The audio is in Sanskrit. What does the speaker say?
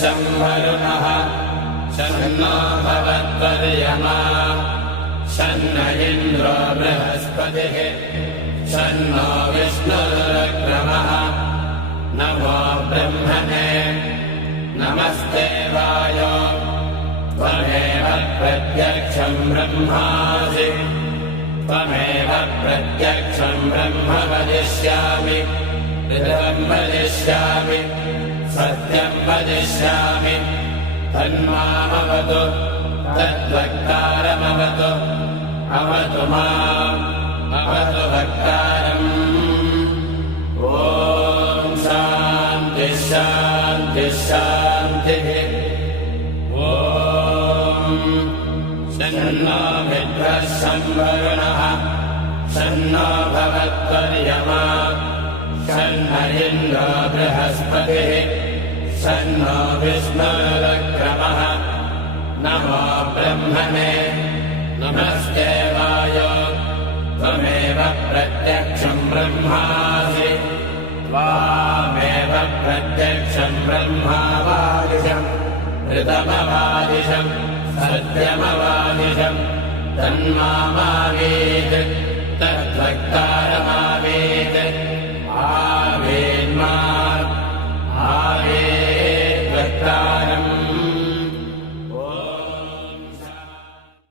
शम्भरुणः शन्नो भवत्वर्यमा शन्न इन्द्रो बृहस्पतिः शन्नो विष्णुरुक्रमः नमो ब्रह्मणे नमस्ते वायो त्वमेव प्रत्यक्षं ब्रह्मासि त्वमेव प्रत्यक्षं ब्रह्म वदिष्यामि ऋतं वदिष्यामि सत्यं वदिष्यामि तन्मामवतु तद्वक्तारमवतु अवतु माम् अवतु वक्तारम् ॐ शान्तिः शान्तिः शान्तिः ॐ शन्नो मित्रः शम्भरुणः शन्नो भवत्वर्यमा शन्न इन्द्रो बृहस्पतिः शन्नो विष्णुरुक्रमः नमो ब्रह्मणे नमस्ते वायो त्वमेव प्रत्यक्षं ब्रह्मासि त्वामेव प्रत्यक्षं ब्रह्मावादिशं ऋतमवादिशं सत्यमवादिशं तन्मामावीत् तद्वक्तारमवतु